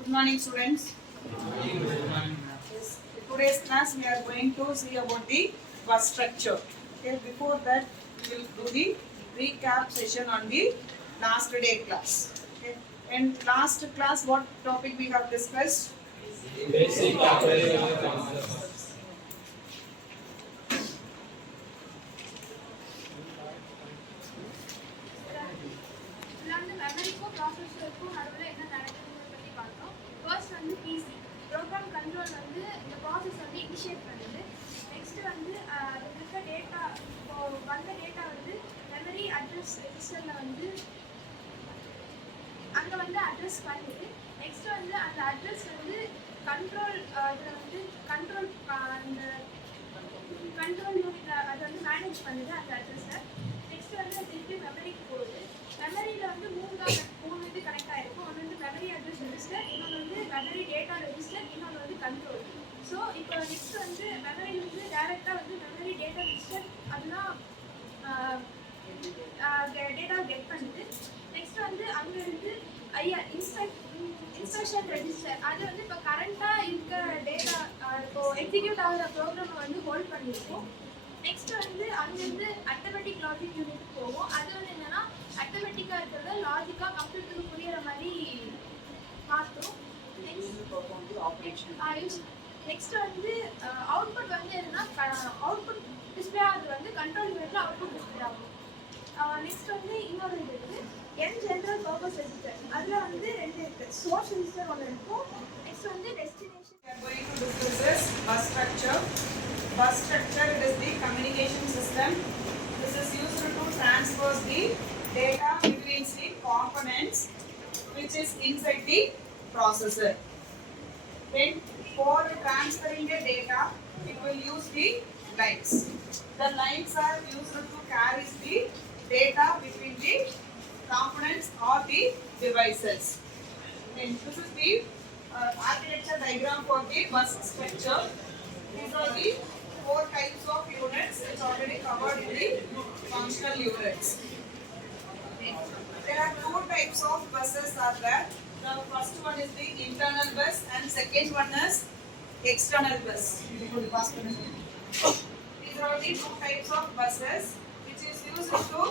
Good morning, students. Yes, in today's class we are going to see about the bus structure. Okay, before that we will do the recap session on the last day class. Okay, in last class what topic we have discussed? Basic operational concepts. இதில் வந்து மெமரிக்கும் ப்ராசஸருக்கும் நடுவில் என்ன நடக்குதுங்கிறத பற்றி பார்த்தோம். ஃபர்ஸ்ட் வந்து பிசி ப்ரோக்ராம் கண்ட்ரோல் வந்து இந்த ப்ராசஸ் வந்து இனிஷியேட் பண்ணுது. நெக்ஸ்ட்டு வந்து அதில் இருக்க டேட்டா வந்த டேட்டா வந்து மெமரி அட்ரஸ் ரெஜிஸ்டரில் வந்து அங்கே வந்து அட்ரஸ் பண்ணுது. நெக்ஸ்ட்டு வந்து அந்த அட்ரஸ் வந்து கண்ட்ரோல் இதில் வந்து அந்த கண்ட்ரோல் யூனிட் அதை வந்து மேனேஜ் பண்ணுது அந்த அட்ரஸை. நெக்ஸ்ட் வந்து திருப்பி மெமரிக்கு போகுது. மெமரியில் வந்து மூணு இது கனெக்ட் ஆகிருக்கும். ஒன்று வந்து மெமரி அட்ரஸ் ரெஜிஸ்டர், இன்னொன்று வந்து மெமரி டேட்டா ரெஜிஸ்டர், இன்னொன்று வந்து கண்ட்ரோல். ஸோ இப்போ நெக்ஸ்ட் வந்து மெமரியிலேருந்து டேரெக்டாக வந்து மெமரி டேட்டா ரெஜிஸ்டர் அதெல்லாம் டேட்டா கெட் பண்ணுது. நெக்ஸ்ட் வந்து அங்கேருந்து இன்ஸ்ட்ரக்ஷன் ரெஜிஸ்டர் அது வந்து இப்போ கரண்ட்டாக இருக்க டேட்டா இப்போ எக்ஸிக்யூட் ஆகிற ப்ரோக்ராமை வந்து ஹோல்ட் பண்ணியிருக்கோம். நெக்ஸ்ட் வந்து அங்கேருந்து அத்தமெட்டிக் லாஜிக் யூனிட் போகும். அது வந்து என்னன்னா அத்தமெட்டிக்காக இருக்கிறத லாஜிக்காக கம்ப்யூட்டருக்கு புரியிற மாதிரி மாற்றும். நெக்ஸ்ட் வந்து அவுட்புட் வந்து என்னன்னா அவுட்புட் டிஸ்பிளே ஆகுது வந்து கண்ட்ரோல் யூனிட்ல அவுட்புட் டிஸ்பிளே ஆகும். நெக்ஸ்ட் வந்து இன்னொரு இது இருக்குது என் ஜென்ரல் பர்பஸ் ரெஜிஸ்டர். அதில் வந்து ரெண்டு இருக்குது. சோர்ஸ் ரெஜிஸ்டர் ஒன்று இருக்கும். நெக்ஸ்ட் வந்து destination. We are going to discuss this bus structure. Bus structure is the communication system. This is used to transfer the data between the components which is inside the processor. Then for transferring the data, it will use the lines. The lines are used to carry the data between the components or the devices. Then this is the architecture diagram for the bus structure. These are the four types of units which already covered in the functional units. There are two types of buses are there. The first one is the internal bus and second one is external bus. These are the two types of buses which is used to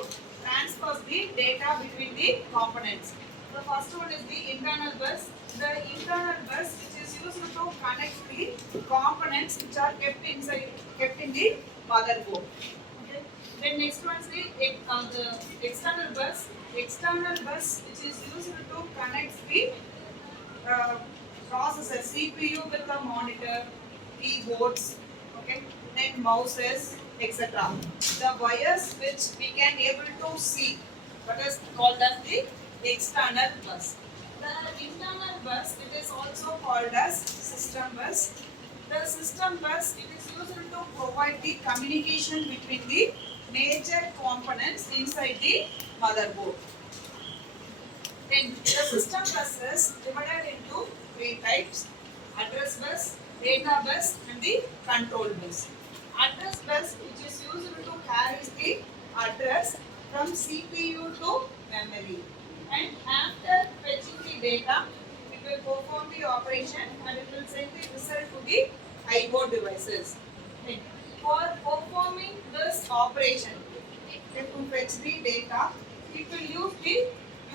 transfer the data between the components. The first one is the internal bus. The internal bus which is used to connect the components which are kept in the motherboard. Okay. Then next one is the external bus. External bus which is used to connect the processor CPU with the monitor, keyboards, okay, then mouses, etc. The wires which we can able to see, what is called as the external bus. The internal bus, it is also called as system bus. The system bus, it is used to provide the communication between the major components inside the motherboard. Then the system bus is divided into three types: address bus, data bus, and the control bus. Address bus, which is used to carry the address from CPU to memory. And after fetching the data, it will perform the operation and it will send the result to the I/O devices. Then, for performing this operation, to fetch the data, it will use the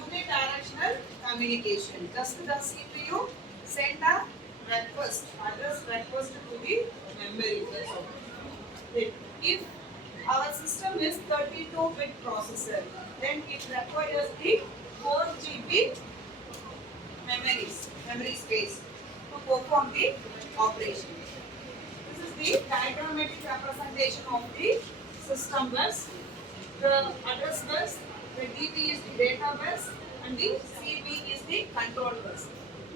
unidirectional communication. Just the CPU send a request, address request to the memory. Then, if our system is 32-bit processor, then it requires the 4 GB memory space to perform the operation. This is the diagrammatic representation of the system bus. The address bus, the DB is the data bus, and the CB is the control bus.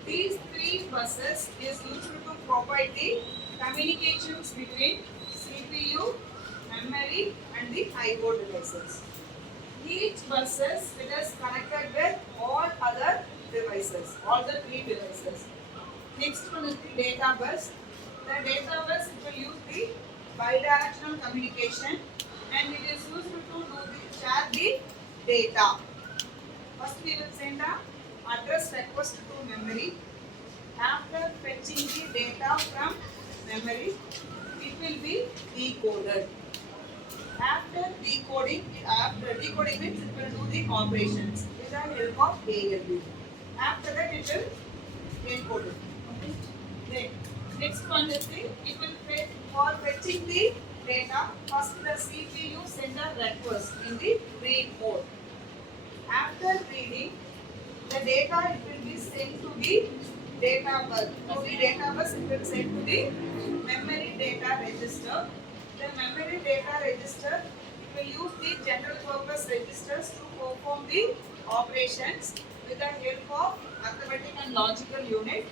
These three buses is used to provide the communications between CPU, memory, and the I/O devices. Each buses it is connected with all other devices, all the three devices. Next one is the data bus. The data bus it will use the bidirectional communication and it is used to share the data. First we will send a address request to memory. After fetching the data from memory, it will be decoded. After decoding means it will do the operations with the help of ALU. After that it will encode it. Okay. Then next one is the it will fetch for fetching the data. First the CPU send a request in the read mode. After reading the data, it will be sent to the data bus. To the data bus, it will send to the memory data register. The memory data register, it will use the general purpose registers to perform the operations with the help of arithmetic and logical unit.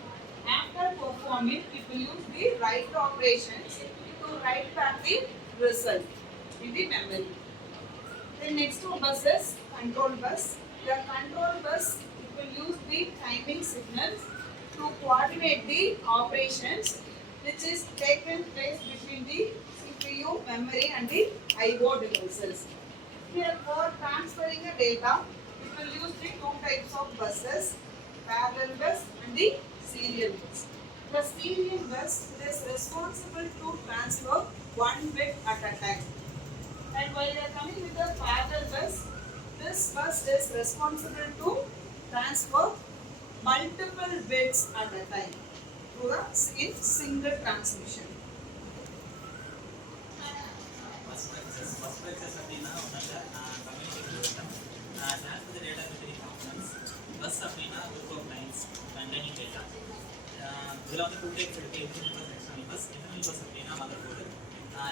After performing, it will use the write operations to write back the result in the memory. The next one bus is control bus. The control bus it will use the timing signals to coordinate the operations which is taken place between the CPU, memory and the I/O devices. Here for transferring the data, it will use the two types of buses, parallel bus and the serial bus. The serial bus is responsible to transfer one bit at a time. And while they are coming with the parallel bus, this bus is responsible to transfer multiple bits at a time through a single transmission. Bus access அப்படின்னா ஒன்றும் communication system transfer the data between components. Bus அப்படின்னா group of lines containing data. இதில் வந்து two types இருக்குது, internal bus, external bus. Internal bus அப்படின்னா mother board,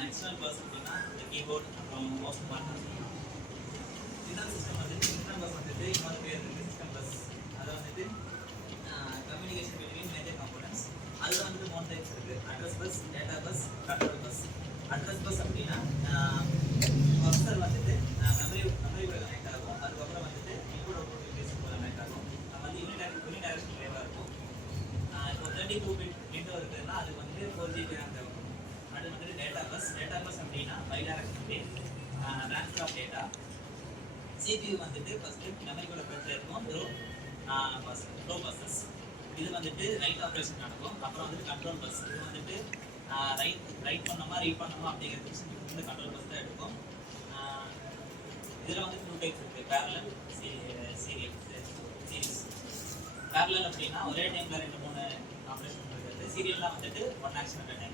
external bus அப்படின்னா இந்த கீபோர்டு அப்புறம் மவுஸ் பார்ட்னர். இன்டர்னல் சிஸ்டம் வந்துட்டு இன்டர்னல் பஸ் வந்துட்டு இன்னொரு பேர் இருக்குது சிஸ்டம் பஸ். அதை வந்துட்டு கம்யூனிகேஷன் பிட்வீன் மேஜர் காம்போனன்ட்ஸ். அதில் வந்துட்டு 3 டைப்ஸ் இருக்குது, address bus, data bus, control bus. Address bus அப்படின்னா ப்ரொசஸர் வந்துட்டு மெமரி கூட கனெக்ட் ஆகும். அதுக்கப்புறம் வந்துட்டு இன்புட் அவுட்புட் இன்டர்ஃபேஸ் கூட கனெக்ட் ஆகும். வந்து யூனிடைரக்ஷன் வேவாக இருக்கும். இப்போ 32 பிட் விண்டோ இருக்குதுன்னா அதுக்கு வந்துட்டு 4GB RAM தேவைப்படும். அது வந்துட்டு டேட்டா பஸ். டேட்டா பஸ் அப்படின்னா பைடைரக்ஷன் பே ட்ரான்ஸ்ஃபர் ஆஃப் டேட்டா. CPU வந்துட்டு ஃபஸ்ட்டு மெமரி கூட கனெக்ட் இருக்கும் த்ரூ ஃப்ளோ பஸ்ஸஸ். இது வந்துட்டு ரைட் ஆப்ரேஷன் நடக்கும். அப்புறம் வந்துட்டு கண்ட்ரோல் பஸ். இது வந்துட்டு ரைட் பண்ணோமா ரீட் பண்ணோமா அப்படிங்கிறது இந்த கண்ட்ரோல் பஸ் தான் எடுக்கும். இதில் வந்துட்டு 2 டைப்ஸ் இருக்குது, பேரலல், சீரியஸ். பேரலல் அப்படின்னா ஒரே டைமில் 2-3 ஆப்ரேஷன் இருக்குது. சீரியல்லாம் வந்துட்டு 1 ஆக்ஷன் அட் டைம்.